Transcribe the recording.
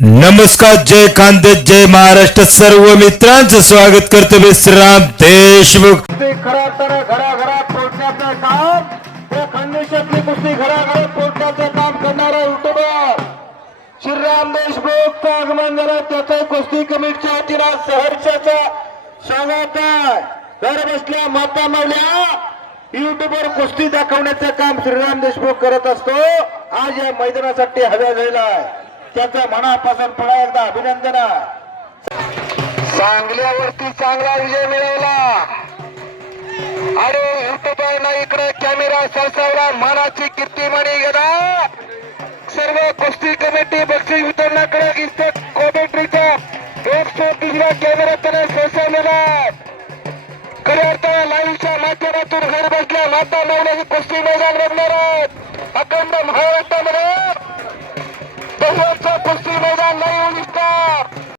नमस्कार जय कांदे जय महाराष्ट्र. सर्व मित्रांचं स्वागत करतो मी श्रीराम देशमुख. कुस्ती खरा तर घराघरात पोहोचण्याचं काम. त्या खंडेशातली कुस्ती घराघरात पोहोचण्याचं काम करणारा युट्यूबर. श्रीराम देशमुख आगमन झालं त्याचं कुस्ती कमिटीच्या वतीनं सहर्षाचा स्वागत आहे. घर बसल्या माता मावल्या युट्यूबवर कुस्ती दाखवण्याचं काम श्रीराम देशमुख करत असतो. आज या मैदानासाठी हव्या झालेला आहे. त्याचं मनापासून पुन्हा एकदा अभिनंदन. सांगल्यावरती चांगला विजय मिळवला. अरे युट्यूबरना इकडे कॅमेरा सरसावला मानाची कीर्तिमानी गेला सर्व कुस्ती कमिटी बक्षीस वितरणाकडे दिसते. कॉमेंट्रीचा एकशे तिसरा कॅमेरा त्याने सरसावलेला. खऱ्या अर्थ लाईव्हच्या माध्यमातून घर बसल्या माता मावल्याची कुस्ती मैदान रंगणार आहेत. अखंड महाराष्ट्रामध्ये otra posibilidad, no hay un instante.